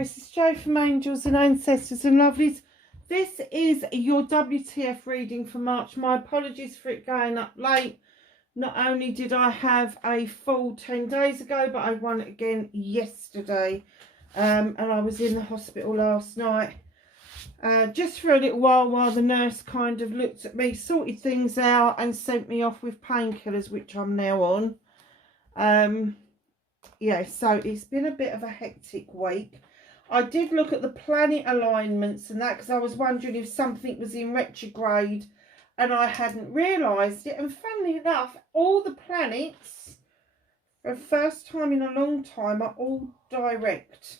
Aquarius, it's Jo from Angels and Ancestors and Lovelies. This is your WTF reading for March. My apologies for it going up late. Not only did I have a full 10 days ago, but I won it again yesterday. And I was in the hospital last night. Just for a little while the nurse kind of looked at me, sorted things out and sent me off with painkillers, which I'm now on. Yeah, so it's been a bit of a hectic week. I did look at the planet alignments and that because I was wondering if something was in retrograde and I hadn't realised it. And funnily enough, all the planets, for the first time in a long time, are all direct.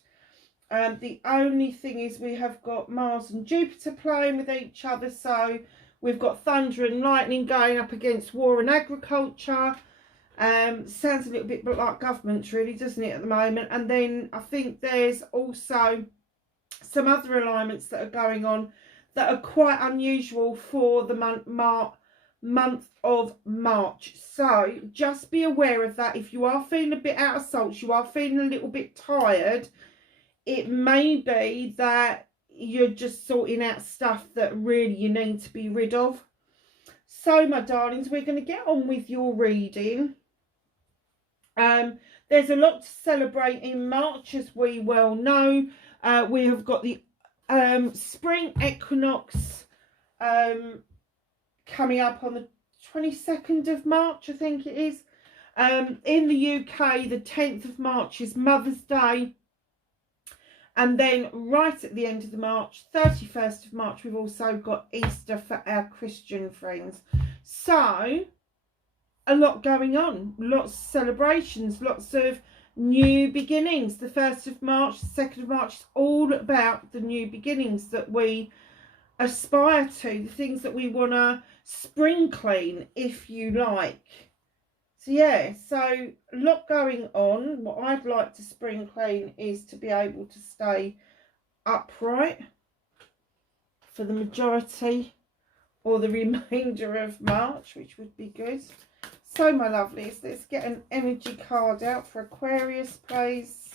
The only thing is we have got Mars and Jupiter playing with each other. So we've got thunder and lightning going up against war and agriculture. Sounds a little bit like governments really, doesn't it, at the moment? And then I think there's also some other alignments that are going on that are quite unusual for the month of March. So just be aware of that. If you are feeling a bit out of sorts, you are feeling a little bit tired, it may be that you're just sorting out stuff that really you need to be rid of. So my darlings, we're going to get on with your reading. There's a lot to celebrate in March, as we well know. We have got the spring equinox coming up on the 22nd of March, I think it is. In the UK, the 10th of March is Mother's Day. And then right at the end of the March, 31st of March, we've also got Easter for our Christian friends. So a lot going on, lots of celebrations, lots of new beginnings. The 1st of March, the 2nd of March is all about the new beginnings that we aspire to, the things that we want to spring clean, if you like. So yeah, so a lot going on. What I'd like to spring clean is to be able to stay upright for the majority or the remainder of March, which would be good. So my lovelies, let's get an energy card out for Aquarius, please.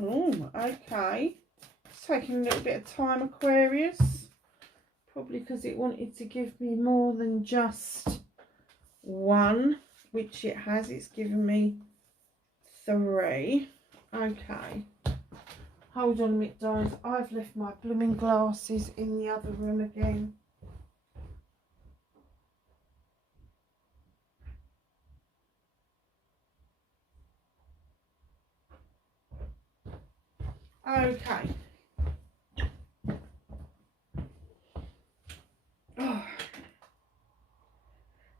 Oh, okay. It's taking a little bit of time, Aquarius. Probably because it wanted to give me more than just one, which it has. It's given me 3. Okay. Hold on a minute, guys. I've left my blooming glasses in the other room again. Okay. Oh.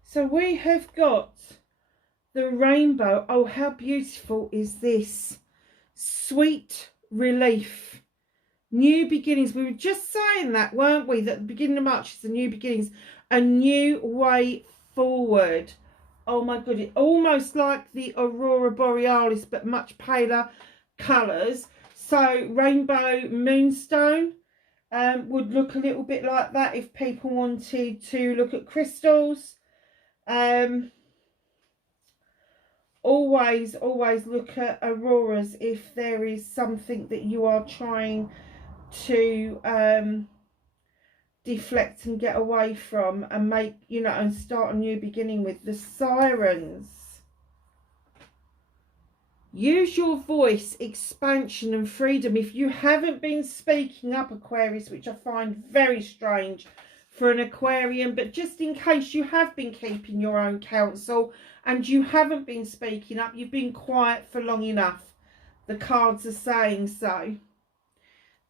So we have got the rainbow. Oh, how beautiful is this? Sweet relief. New beginnings. We were just saying that, weren't we? That the beginning of March is the new beginnings. A new way forward. Oh my goodness. Almost like the Aurora Borealis, but much paler colours. So rainbow moonstone would look a little bit like that if people wanted to look at crystals. Always look at auroras if there is something that you are trying to deflect and get away from and make, you know, and start a new beginning with. The sirens. Use your voice, expansion and freedom. If you haven't been speaking up, Aquarius, which I find very strange for an Aquarian, but just in case you have been keeping your own counsel and you haven't been speaking up, you've been quiet for long enough. The cards are saying so.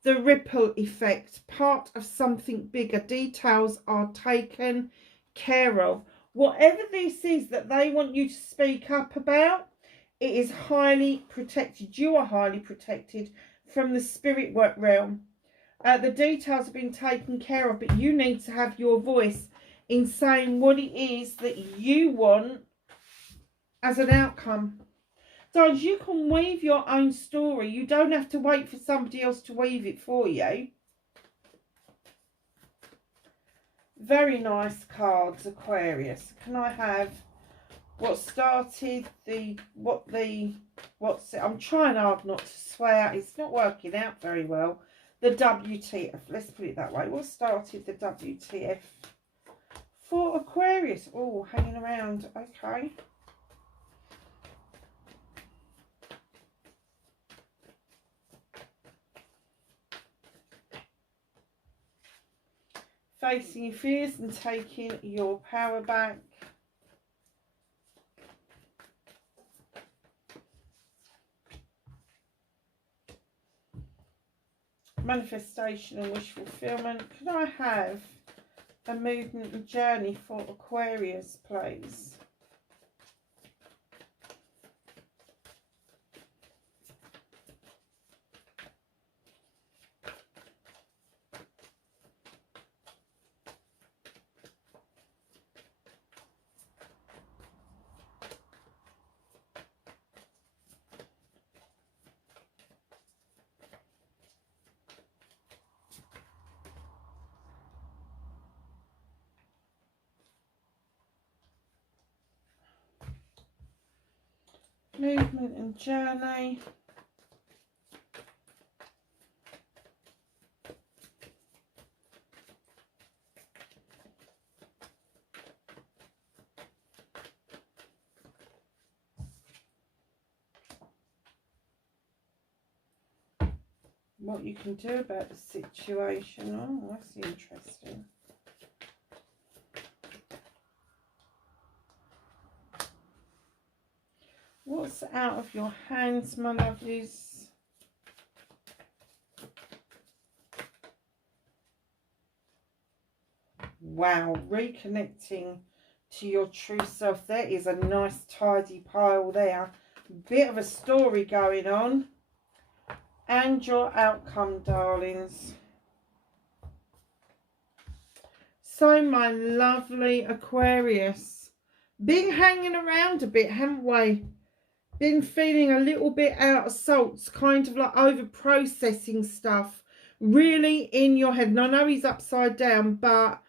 The ripple effect, part of something bigger. Details are taken care of. Whatever this is that they want you to speak up about, it is highly protected. You are highly protected from the spirit work realm. The details have been taken care of, but you need to have your voice in saying what it is that you want as an outcome. So you can weave your own story. You don't have to wait for somebody else to weave it for you. Very nice cards, Aquarius. Can I have what started I'm trying hard not to swear. It's not working out very well. The WTF, let's put it that way. What started the WTF for Aquarius? Oh, hanging around. Okay. Facing your fears and taking your power back. Manifestation and wish fulfillment. Can I have a movement and journey for Aquarius, please? Movement and journey. What you can do about the situation. Oh, that's interesting. What's out of your hands, my lovelies? Wow, reconnecting to your true self. There is a nice tidy pile there. Bit of a story going on. And your outcome, darlings. So, my lovely Aquarius, been hanging around a bit, haven't we? Been feeling a little bit out of sorts, kind of like over processing stuff, really in your head. And I know he's upside down, but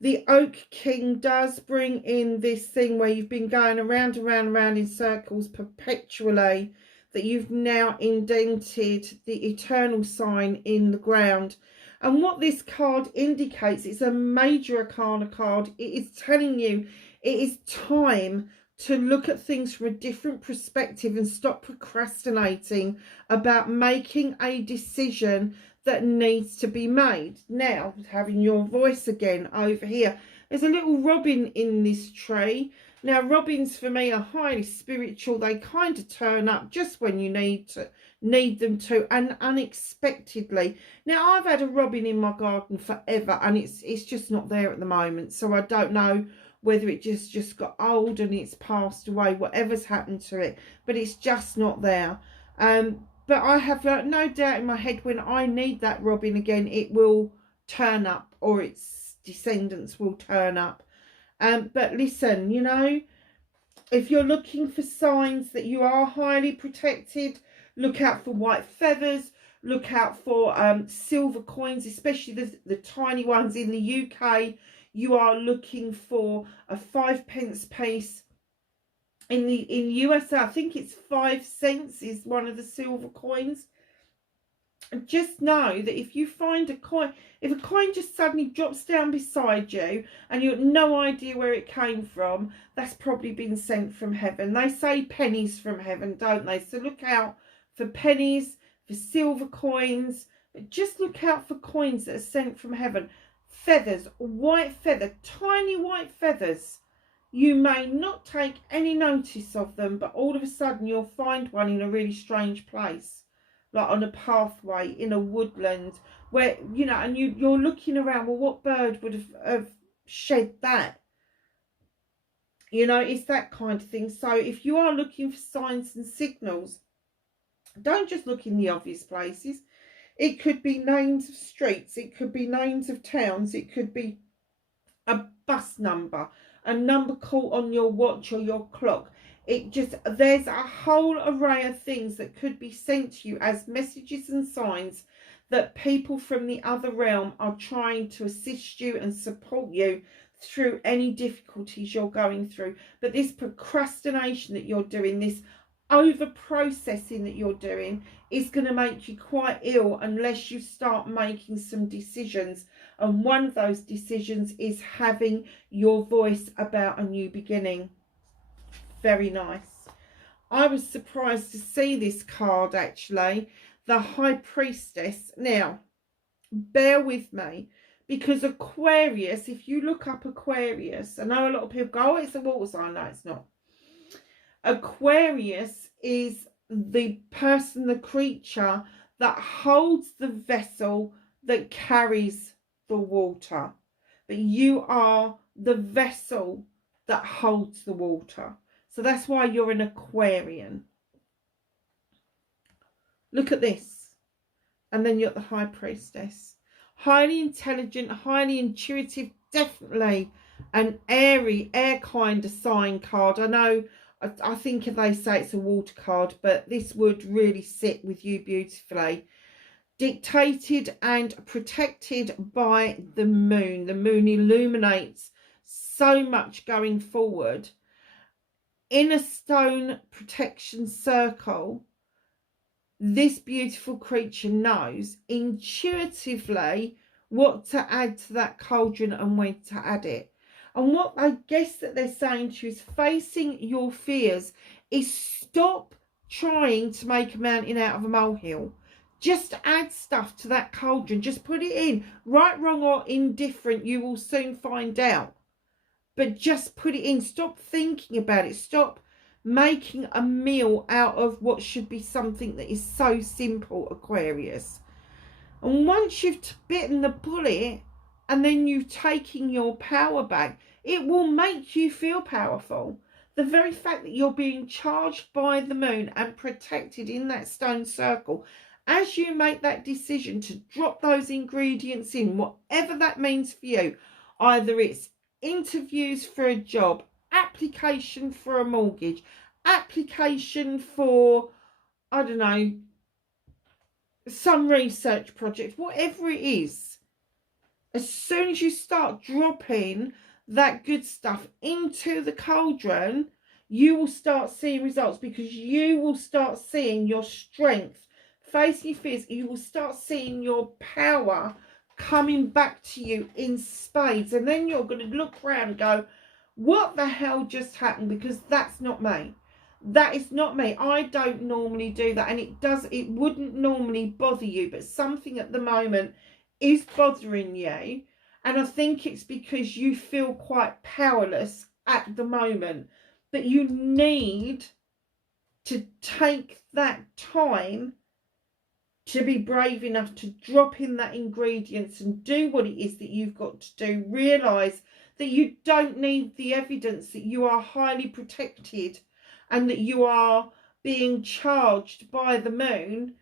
the Oak King does bring in this thing where you've been going around and round and round in circles perpetually, that you've now indented the eternal sign in the ground. And what this card indicates, it's a major arcana card. It is telling you it is time to look at things from a different perspective and stop procrastinating about making a decision that needs to be made. Now, having your voice again over here. There's a little robin in this tree. Now, robins for me are highly spiritual. They kind of turn up just when you need them to, and unexpectedly. Now, I've had a robin in my garden forever, and it's just not there at the moment. So I don't know whether it just got old and it's passed away, whatever's happened to it, but it's just not there. But I have no doubt in my head, when I need that robin again, it will turn up, or its descendants will turn up. But listen, you know, if you're looking for signs that you are highly protected, look out for white feathers, look out for silver coins, especially the tiny ones in the UK. You are looking for a 5p piece. In USA, I think it's 5 cents is one of the silver coins. And just know that if you find a coin, if a coin just suddenly drops down beside you and you have no idea where it came from, that's probably been sent from heaven. They say pennies from heaven, don't they? So look out for pennies, for silver coins, but just look out for coins that are sent from heaven. Feathers, white feather, tiny white feathers. You may not take any notice of them, but all of a sudden you'll find one in a really strange place, like on a pathway in a woodland, where, you know, and you're looking around, well, what bird would have shed that? You know, it's that kind of thing. So if you are looking for signs and signals, don't just look in the obvious places. It could be names of streets. It could be names of towns. It could be a bus number, a number caught on your watch or your clock. There's a whole array of things that could be sent to you as messages and signs that people from the other realm are trying to assist you and support you through any difficulties you're going through. But this procrastination that you're doing, this over processing that you're doing, is going to make you quite ill unless you start making some decisions. And one of those decisions is having your voice about a new beginning. Very nice. I was surprised to see this card, actually, the High Priestess. Now, bear with me, because Aquarius, if you look up Aquarius, I know a lot of people go, oh, it's a water sign. No, it's not. Aquarius is the person, the creature that holds the vessel that carries the water. But you are the vessel that holds the water. So that's why you're an Aquarian. Look at this. And then you're the High Priestess. Highly intelligent, highly intuitive, definitely an airy, air kind of sign card. I know, I think they say it's a water card, but this would really sit with you beautifully. Dictated and protected by the moon. The moon illuminates so much going forward. In a stone protection circle, this beautiful creature knows intuitively what to add to that cauldron and when to add it. And what I guess that they're saying to you is, facing your fears is stop trying to make a mountain out of a molehill. Just add stuff to that cauldron. Just put it in. Right, wrong or indifferent, you will soon find out. But just put it in. Stop thinking about it. Stop making a meal out of what should be something that is so simple, Aquarius. And once you've bitten the bullet and then you've taken your power back, it will make you feel powerful. The very fact that you're being charged by the moon and protected in that stone circle, as you make that decision to drop those ingredients in, whatever that means for you, either it's interviews for a job, application for a mortgage, application for, I don't know, some research project, whatever it is, as soon as you start dropping that good stuff into the cauldron, you will start seeing results, because you will start seeing your strength, facing your fears. You will start seeing your power coming back to you in spades. And then you're going to look around and go, what the hell just happened? Because that's not me. That is not me. I don't normally do that. And it wouldn't normally bother you, but something at the moment is bothering you. And I think it's because you feel quite powerless at the moment. But you need to take that time to be brave enough to drop in that ingredients and do what it is that you've got to do. Realise that you don't need the evidence that you are highly protected and that you are being charged by the moon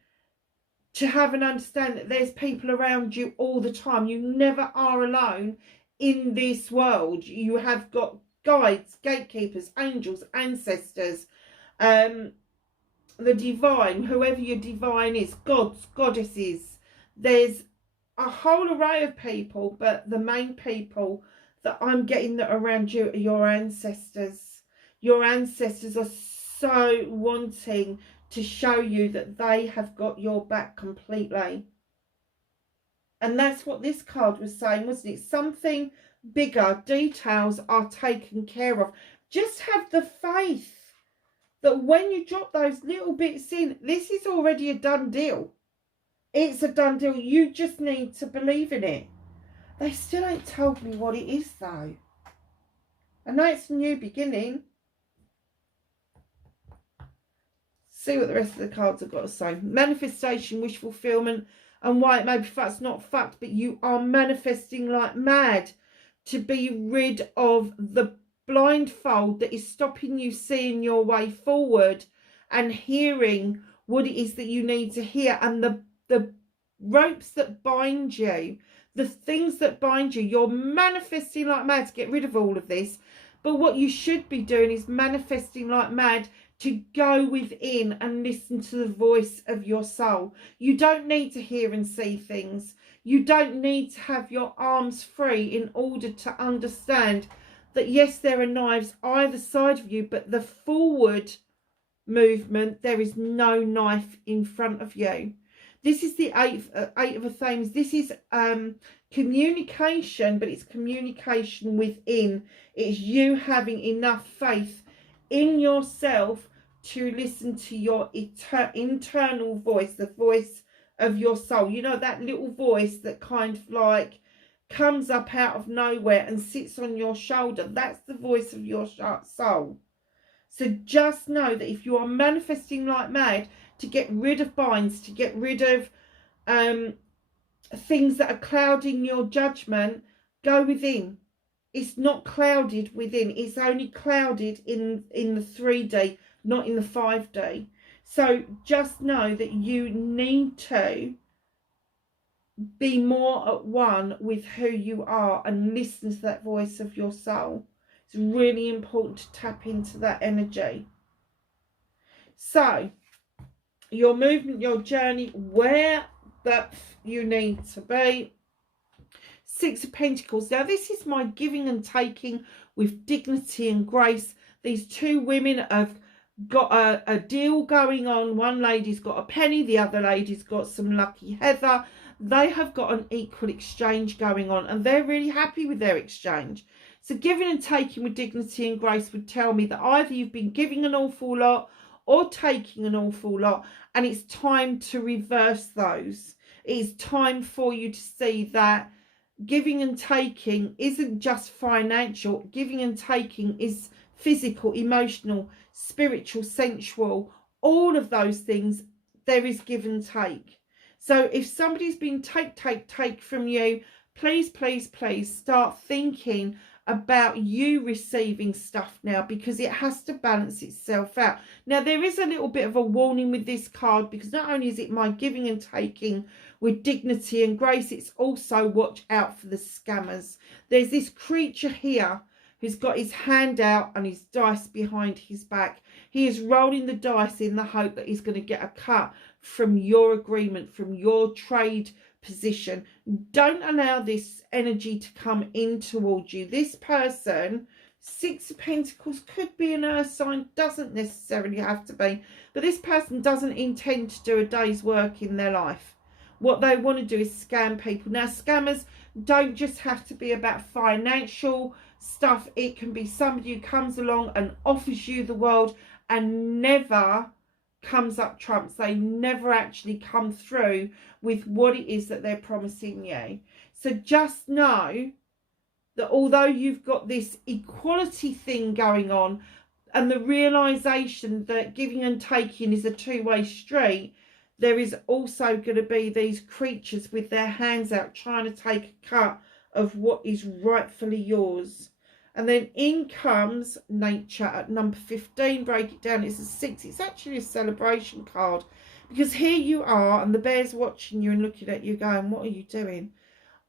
to have an understand that there's people around you all the time. You never are alone in this world. You have got guides, gatekeepers, angels, ancestors, the divine, whoever your divine is, gods, goddesses. There's a whole array of people, but the main people that I'm getting that are around you are your ancestors. Your ancestors are so wanting to show you that they have got your back completely. And that's what this card was saying, wasn't it? Something bigger, details are taken care of. Just have the faith that when you drop those little bits in, this is already a done deal. It's a done deal. You just need to believe in it. They still ain't told me what it is, though. I know it's a new beginning. See what the rest of the cards have got to say. Manifestation, wish fulfillment, and why it may be facts, not fact, but you are manifesting like mad to be rid of the blindfold that is stopping you seeing your way forward and hearing what it is that you need to hear, and the ropes that bind you, the things that bind you. You're manifesting like mad to get rid of all of this. But what you should be doing is manifesting like mad to go within and listen to the voice of your soul. You don't need to hear and see things. You don't need to have your arms free in order to understand that, yes, there are knives either side of you, but the forward movement, there is no knife in front of you. This is the eight of Athens. This is communication, but it's communication within. It's you having enough faith in yourself to listen to your internal voice, the voice of your soul. You know, that little voice that kind of like comes up out of nowhere and sits on your shoulder. That's the voice of your soul. So just know that if you are manifesting like mad to get rid of binds, to get rid of things that are clouding your judgment, go within. It's not clouded within. It's only clouded in the 3D, not in the 5D. So just know that you need to be more at one with who you are and listen to that voice of your soul. It's really important to tap into that energy. So, your movement, your journey, where that you need to be. 6 of Pentacles. Now, this is my giving and taking with dignity and grace. These two women have got a deal going on. One lady's got a penny, the other lady's got some lucky heather. They have got an equal exchange going on, and they're really happy with their exchange. So giving and taking with dignity and grace would tell me that either you've been giving an awful lot or taking an awful lot, and it's time to reverse those. It's time for you to see that giving and taking isn't just financial. Giving and taking is physical, emotional, spiritual, sensual, all of those things. There is give and take. So if somebody's been take from you, please, please, please start thinking about you receiving stuff now, because it has to balance itself out. Now, there is a little bit of a warning with this card, because not only is it my giving and taking with dignity and grace, it's also watch out for the scammers. There's this creature here who's got his hand out and his dice behind his back. He is rolling the dice in the hope that he's going to get a cut from your agreement, from your trade position. Don't allow this energy to come in towards you. This person, 6 of Pentacles, could be an earth sign, doesn't necessarily have to be, but this person doesn't intend to do a day's work in their life. What they want to do is scam people. Now, scammers don't just have to be about financial stuff. It can be somebody who comes along and offers you the world and never comes up trumps. They never actually come through with what it is that they're promising you. So just know that although you've got this equality thing going on and the realization that giving and taking is a two-way street, there is also going to be these creatures with their hands out trying to take a cut of what is rightfully yours. And then in comes nature at number 15. Break it down. It's a 6. It's actually a celebration card, because here you are and the bear's watching you and looking at you going, what are you doing?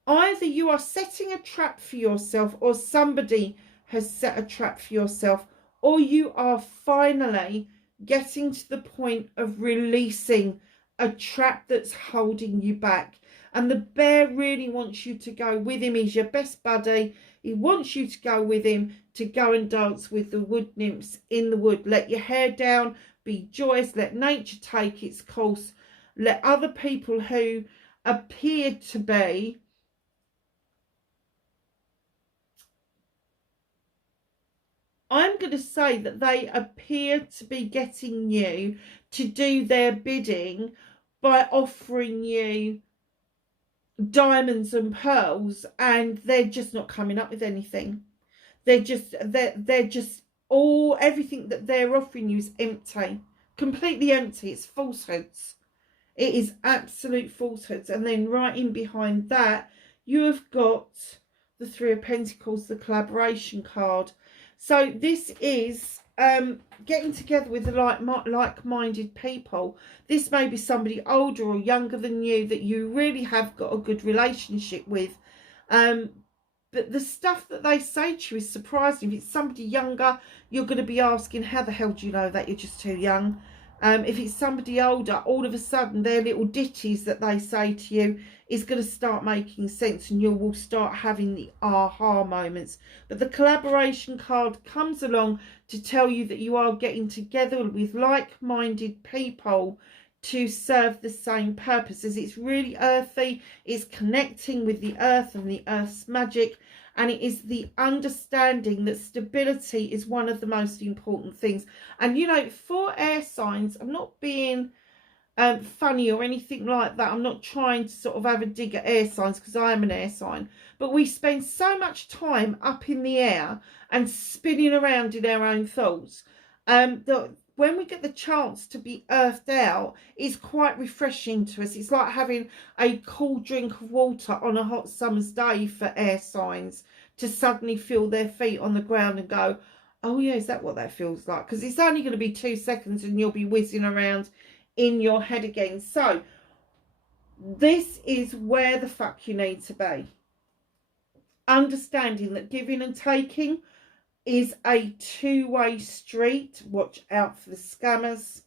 Either you are setting a trap for yourself, or somebody has set a trap for yourself, or you are finally getting to the point of releasing a trap that's holding you back. And the bear really wants you to go with him. He's your best buddy. He wants you to go with him to go and dance with the wood nymphs in the wood. Let your hair down, be joyous, let nature take its course. Let other people who appear to be I'm going to say that they appear to be getting you to do their bidding by offering you diamonds and pearls, and they're just not coming up with anything. They're just everything that they're offering you is empty, completely empty. It's falsehoods. It is absolute falsehoods. And then right in behind that, you have got the 3 of Pentacles, the collaboration card. So this is getting together with the like-minded people. This may be somebody older or younger than you that you really have got a good relationship with. But the stuff that they say to you is surprising. If it's somebody younger, you're going to be asking, how the hell do you know that? You're just too young. If it's somebody older, all of a sudden their little ditties that they say to you is going to start making sense, and you will start having the aha moments. But the collaboration card comes along to tell you that you are getting together with like-minded people to serve the same purposes. It's really earthy. It's connecting with the earth and the earth's magic, and it is the understanding that stability is one of the most important things. And you know, for air signs, I'm not being funny or anything like that. I'm not trying to sort of have a dig at air signs, because I am an air sign, but we spend so much time up in the air and spinning around in our own thoughts that when we get the chance to be earthed out, it's quite refreshing to us. It's like having a cool drink of water on a hot summer's day for air signs, to suddenly feel their feet on the ground and go, oh yeah, is that what that feels like? Because it's only going to be 2 seconds and you'll be whizzing around in your head again. So this is where the fuck you need to be. Understanding that giving and taking is a two-way street. Watch out for the scammers.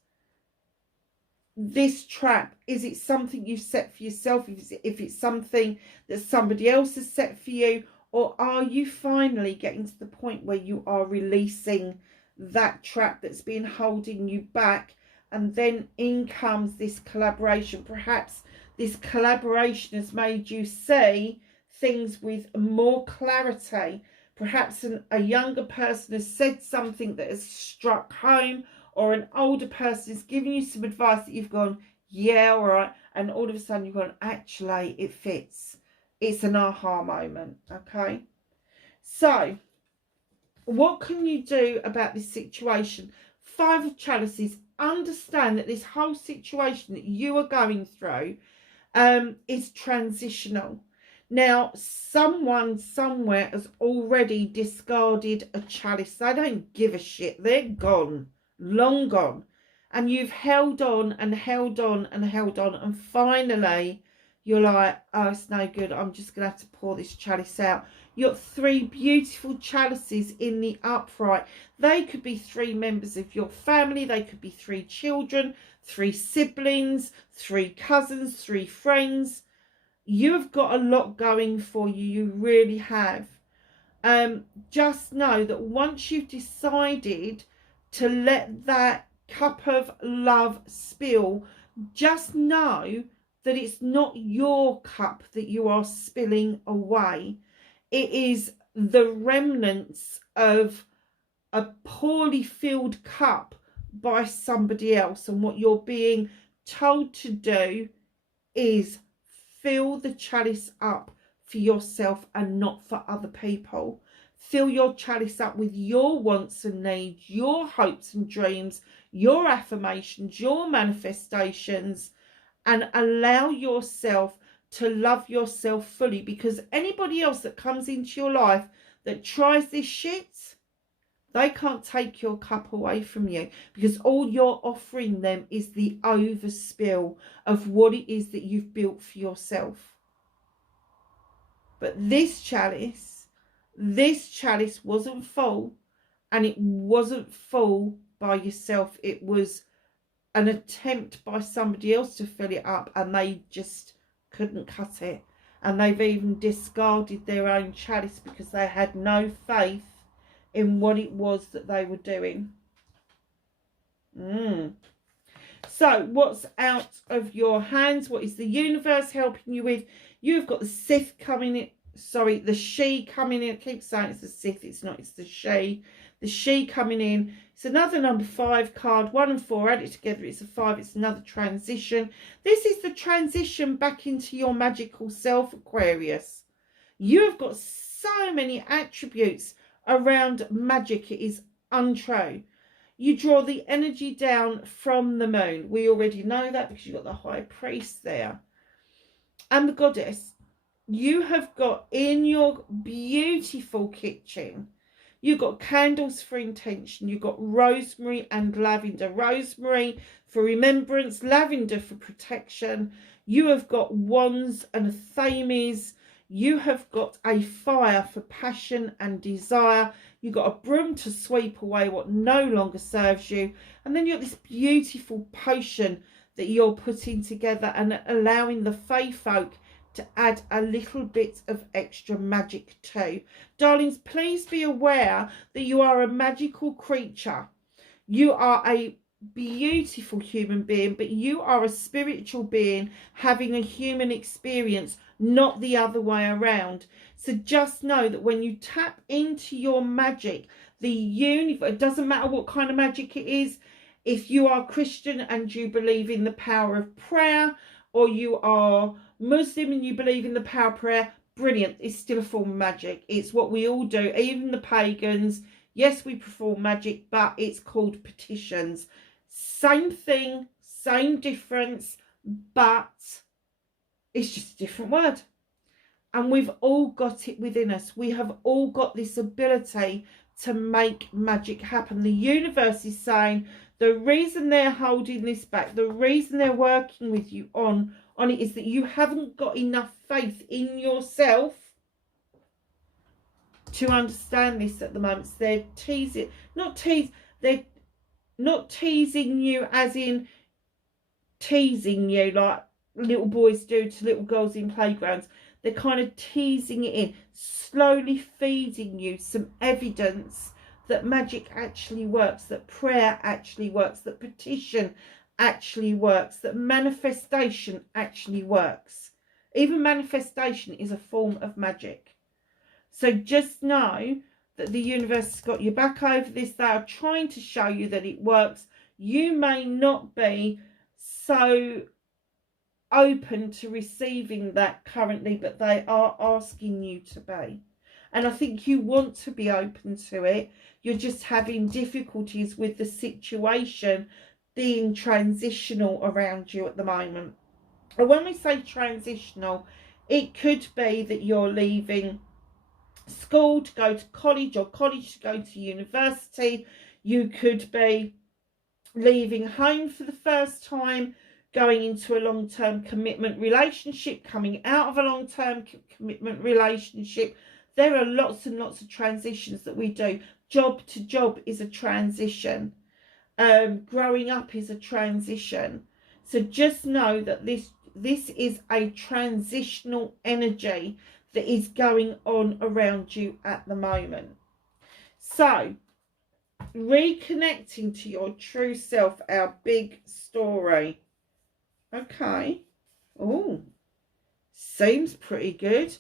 This trap, is it something you set for yourself? If it's something that somebody else has set for you, or are you finally getting to the point where you are releasing that trap that's been holding you back? And then in comes this collaboration. Perhaps this collaboration has made you see things with more clarity. Perhaps a younger person has said something that has struck home, or an older person is giving you some advice that you've gone, yeah, all right. And all of a sudden you've gone, actually, it fits. It's an aha moment, okay? So, what can you do about this situation? 5 of Chalices. Understand that this whole situation that you are going through is transitional. Now, someone somewhere has already discarded a chalice. They don't give a shit. They're gone. Long gone. And you've held on and held on and held on. And finally, you're like, oh, it's no good. I'm just going to have to pour this chalice out. You've got 3 beautiful chalices in the upright. They could be 3 members of your family. They could be 3 children, 3 siblings, 3 cousins, 3 friends. You've got a lot going for you. You really have. Just know that once you've decided to let that cup of love spill, just know that it's not your cup that you are spilling away. It is the remnants of a poorly filled cup by somebody else. And what you're being told to do is fill the chalice up for yourself and not for other people. Fill your chalice up with your wants and needs, your hopes and dreams, your affirmations, your manifestations, and allow yourself to love yourself fully. Because anybody else that comes into your life that tries this shit, they can't take your cup away from you, because all you're offering them is the overspill of what it is that you've built for yourself. But this chalice wasn't full, and it wasn't full by yourself. It was an attempt by somebody else to fill it up, and they just couldn't cut it. And they've even discarded their own chalice because they had no faith in what it was that they were doing. So what's out of your hands? What is the universe helping you with? You've got the Sith coming in. Sorry, the she coming in. I keep saying it's the Sith. It's not. It's the she. The she coming in. It's another number 5 card. 1 and 4. Add it together. It's a 5. It's another transition. This is the transition back into your magical self, Aquarius. You have got so many attributes around magic. It is untrue. You draw the energy down from the moon. We already know that because you've got the high priest there. And the goddess. You have got in your beautiful kitchen, You've got candles for intention. You've got rosemary and lavender. Rosemary for remembrance, lavender for protection. You have got wands and thames. You have got a fire for passion and desire. You've got a broom to sweep away what no longer serves you. And then you've got this beautiful potion that you're putting together and allowing the fae folk to add a little bit of extra magic too. Darlings, please be aware that you are a magical creature. You are a beautiful human being, but you are a spiritual being having a human experience, not the other way around. So just know that when you tap into your magic, the universe, it doesn't matter what kind of magic it is, if you are Christian and you believe in the power of prayer, or you are Muslim and you believe in the power of prayer, brilliant. It's still a form of magic. It's what we all do, even the pagans. Yes, we perform magic, but it's called petitions. Same thing, same difference, but it's just a different word. And we've all got it within us. We have all got this ability to make magic happen. The universe is saying the reason they're holding this back, the reason they're working with you on it is that you haven't got enough faith in yourself to understand this at the moment. So they're they're not teasing you as in teasing you like little boys do to little girls in playgrounds. They're kind of teasing it in, slowly feeding you some evidence that magic actually works, that prayer actually works, that petition actually works, that manifestation actually works. Even manifestation is a form of magic. So just know that the universe has got your back over this. They are trying to show you that it works. You may not be so open to receiving that currently, but they are asking you to be. And I think you want to be open to it. You're just having difficulties with the situation being transitional around you at the moment. And when we say transitional, it could be that you're leaving school to go to college, or college to go to university. You could be leaving home for the first time, going into a long-term commitment relationship, coming out of a long-term commitment relationship. There are lots and lots of transitions that we do. Job to job is a transition. Growing up is a transition. So just know that this is a transitional energy that is going on around you at the moment. So, reconnecting to your true self, our big story. Okay. Oh, seems pretty good.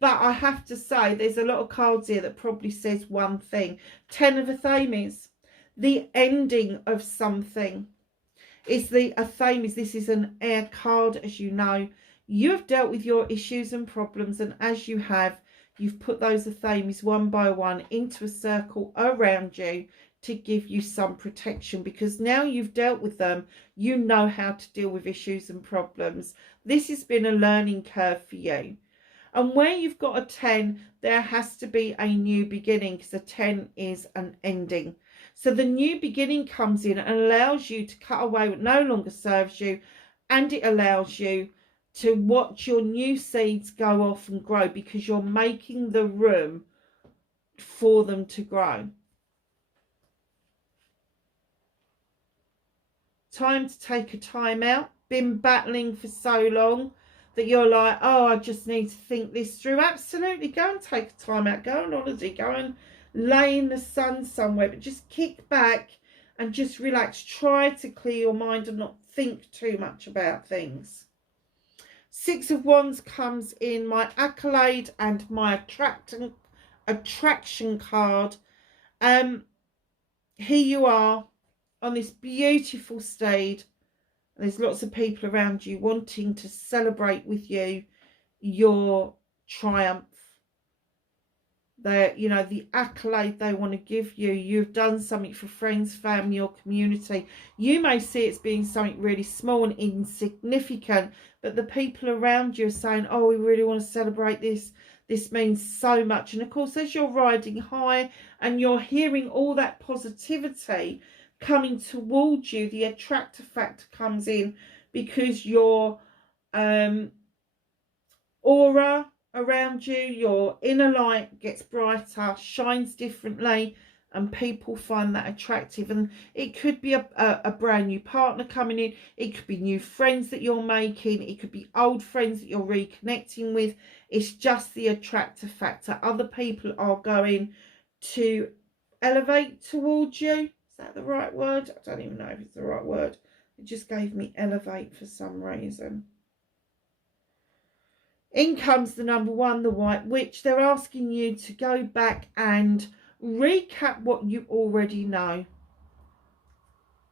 But I have to say, there's a lot of cards here that probably says one thing. 10 of Athames, the ending of something. It's the Athames. This is an air card, as you know. You have dealt with your issues and problems, and as you have, you've put those Athames one by one into a circle around you to give you some protection, because now you've dealt with them, you know how to deal with issues and problems. This has been a learning curve for you. And where you've got a 10, there has to be a new beginning, because a 10 is an ending. So the new beginning comes in and allows you to cut away what no longer serves you, and it allows you to watch your new seeds go off and grow, because you're making the room for them to grow. Time to take a time out. Been battling for so long that you're like, oh, I just need to think this through. Absolutely, go and take a time out. Go on holiday. Go and lay in the sun somewhere. But just kick back and just relax. Try to clear your mind and not think too much about things. 6 of Wands comes in my accolade and my attraction card. Here you are on this beautiful stage. There's lots of people around you wanting to celebrate with you your triumph. You know, the accolade they want to give you. You've done something for friends, family, or community. You may see it as being something really small and insignificant, but the people around you are saying, oh, we really want to celebrate this. This means so much. And of course, as you're riding high and you're hearing all that positivity coming towards you, the attractor factor comes in, because your aura around you, your inner light gets brighter, shines differently, and people find that attractive. And it could be a brand new partner coming in, it could be new friends that you're making, it could be old friends that you're reconnecting with. It's just the attractor factor. Other people are going to elevate towards you. Is that the right word? I don't even know if it's the right word. It just gave me elevate for some reason. In comes the number 1, the White Witch. They're asking you to go back and recap what you already know.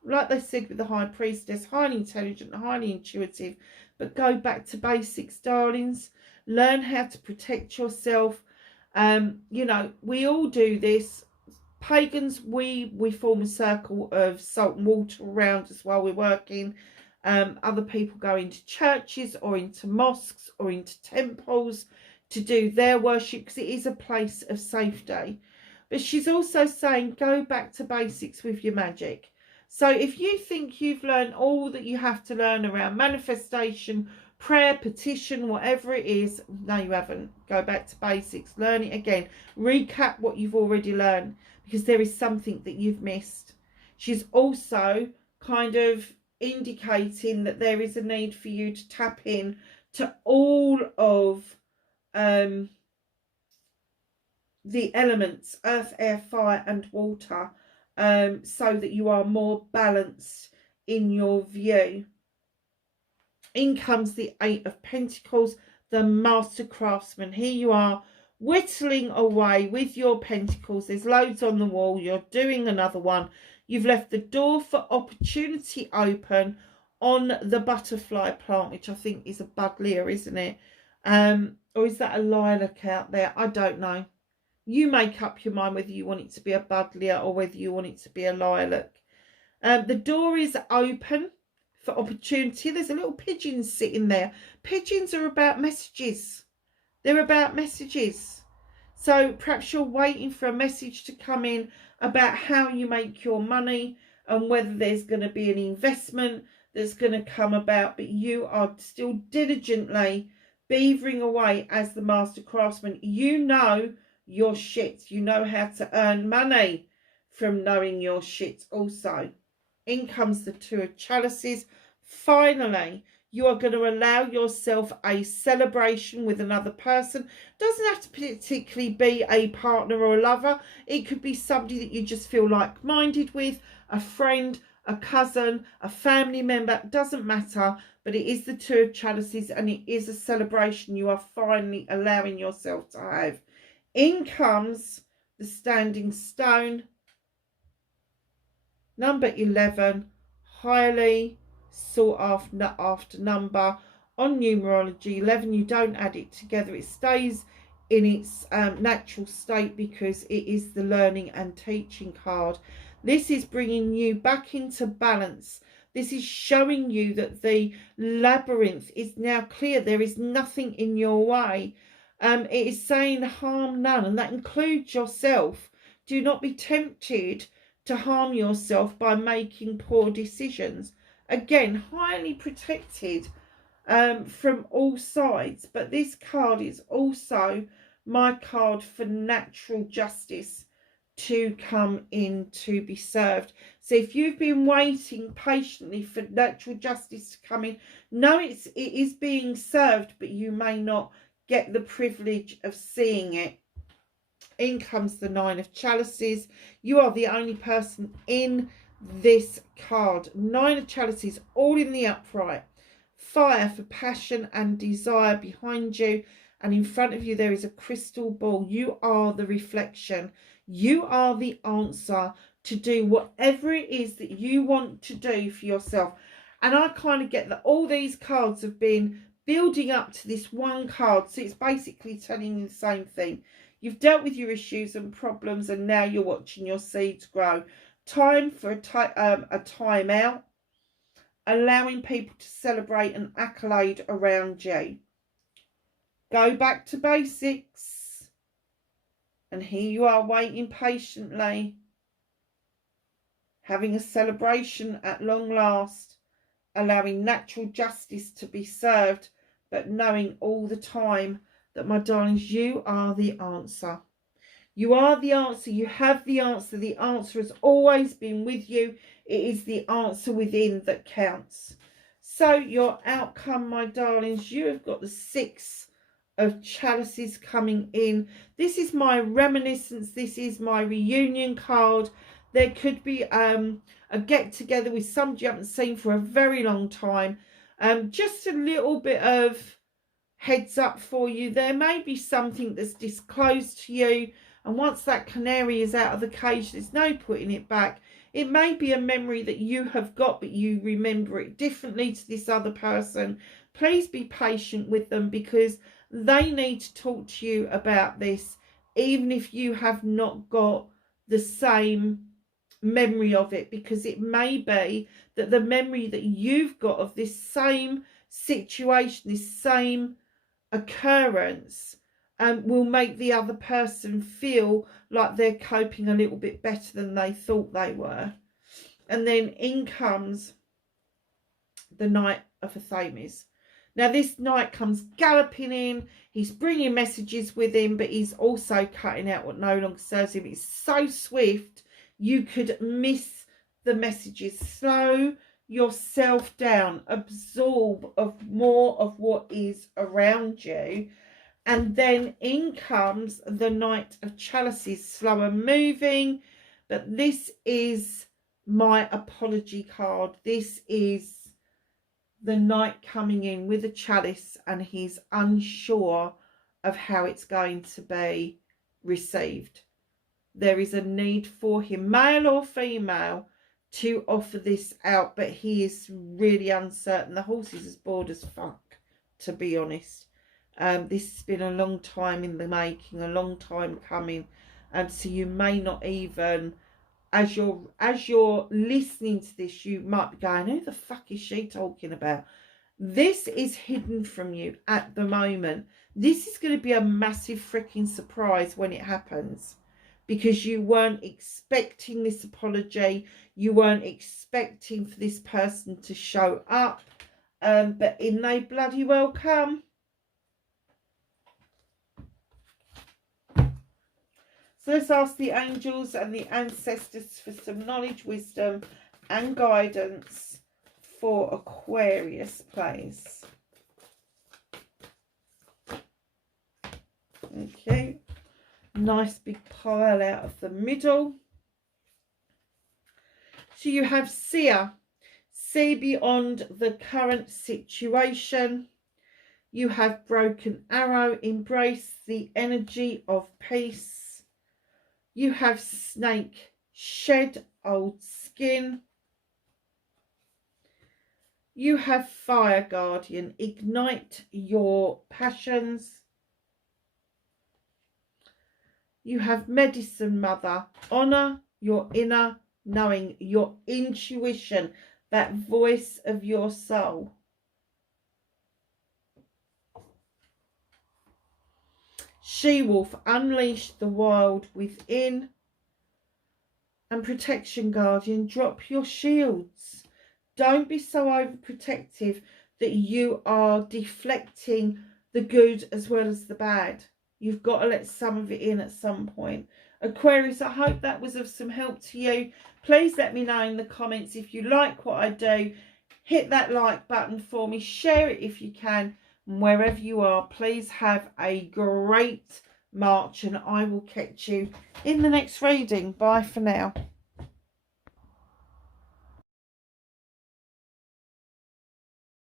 Like they said with the High Priestess, highly intelligent, highly intuitive, but go back to basics, darlings. Learn how to protect yourself. You know, we all do this. Pagans, we form a circle of salt and water around us while we're working. Other people go into churches or into mosques or into temples to do their worship, because it is a place of safety. But she's also saying go back to basics with your magic. So if you think you've learned all that you have to learn around manifestation, prayer, petition, whatever it is, no, you haven't. Go back to basics. Learn it again. Recap what you've already learned, because there is something that you've missed. She's also kind of indicating that there is a need for you to tap in to all of the elements, earth, air, fire and water, so that you are more balanced in your view. In comes the 8 of Pentacles, the Master Craftsman. Here you are, whittling away with your pentacles. There's loads on the wall. You're doing another one. You've left the door for opportunity open on the butterfly plant, which I think is a buddleia, isn't it? Or is that a lilac out there? I don't know. You make up your mind whether you want it to be a buddleia or whether you want it to be a lilac. The door is open for opportunity. There's a little pigeon sitting there. Pigeons are about messages. They're about messages. So perhaps you're waiting for a message to come in about how you make your money and whether there's going to be an investment that's going to come about, but you are still diligently beavering away as the Master Craftsman. You know your shit. You know how to earn money from knowing your shit also. In comes the 2 of Chalices. Finally, you are going to allow yourself a celebration with another person. Doesn't have to particularly be a partner or a lover. It could be somebody that you just feel like-minded with, a friend, a cousin, a family member. Doesn't matter, but it is the 2 of Chalices and it is a celebration you are finally allowing yourself to have. In comes the Standing Stone, number 11, highly sought after number on numerology. 11, you don't add it together, it stays in its natural state because it is the learning and teaching card. This is bringing you back into balance. This is showing you that the labyrinth is now clear. There is nothing in your way. It is saying harm none, and that includes yourself. Do not be tempted to harm yourself by making poor decisions. Again, highly protected from all sides. But this card is also my card for natural justice to come in to be served. So if you've been waiting patiently for natural justice to come in, know it is being served, but you may not get the privilege of seeing it. In comes the 9 of Chalices. You are the only person in this card. 9 of Chalices, all in the upright. Fire for passion and desire behind you, and in front of you there is a crystal ball. You are the reflection. You are the answer to do whatever it is that you want to do for yourself. And I kind of get that all these cards have been building up to this one card, so it's basically telling you the same thing. You've dealt with your issues and problems, and now you're watching your seeds grow. Time for a time out, allowing people to celebrate an accolade around you. Go back to basics. And here you are waiting patiently, having a celebration at long last, allowing natural justice to be served, but knowing all the time that, my darlings, you are the answer. You are the answer. You have the answer. The answer has always been with you. It is the answer within that counts. So your outcome, my darlings, you have got the 6 of chalices coming in. This is my reminiscence. This is my reunion card. There could be a get together with somebody you haven't seen for a very long time. Just a little bit of heads up for you. There may be something that's disclosed to you. And once that canary is out of the cage, there's no putting it back. It may be a memory that you have got, but you remember it differently to this other person. Please be patient with them, because they need to talk to you about this, even if you have not got the same memory of it, because it may be that the memory that you've got of this same situation, this same occurrence, will make the other person feel like they're coping a little bit better than they thought they were. And then in comes the Knight of Affirmations. Now this knight comes galloping in. He's bringing messages with him, but he's also cutting out what no longer serves him. It's so swift you could miss the messages. Slow yourself down. Absorb more of what is around you. And then in comes the Knight of Chalices, slower moving. But this is my apology card. This is the knight coming in with a chalice, and he's unsure of how it's going to be received. There is a need for him, male or female, to offer this out, but he is really uncertain. The horse is as bored as fuck, to be honest. This has been a long time in the making, a long time coming, so you may not even, as you're listening to this, you might be going, who the fuck is she talking about? This is hidden from you at the moment. This is going to be a massive freaking surprise when it happens, because you weren't expecting this apology. You weren't expecting for this person to show up, but in they bloody well come. So let's ask the angels and the ancestors for some knowledge, wisdom and guidance for Aquarius, please. Okay. Nice big pile out of the middle. So you have seer. See beyond the current situation. You have broken arrow. Embrace the energy of peace. You have snake, shed old skin. You have fire guardian, ignite your passions. You have medicine mother, honor your inner knowing, your intuition, that voice of your soul. She-wolf, unleash the wild within. And protection guardian, drop your shields. Don't be so overprotective that you are deflecting the good as well as the bad. You've got to let some of it in at some point. Aquarius, I hope that was of some help to you. Please let me know in the comments if you like what I do. Hit that like button for me. Share it if you can. And wherever you are, please have a great March, and I will catch you in the next reading. Bye for now.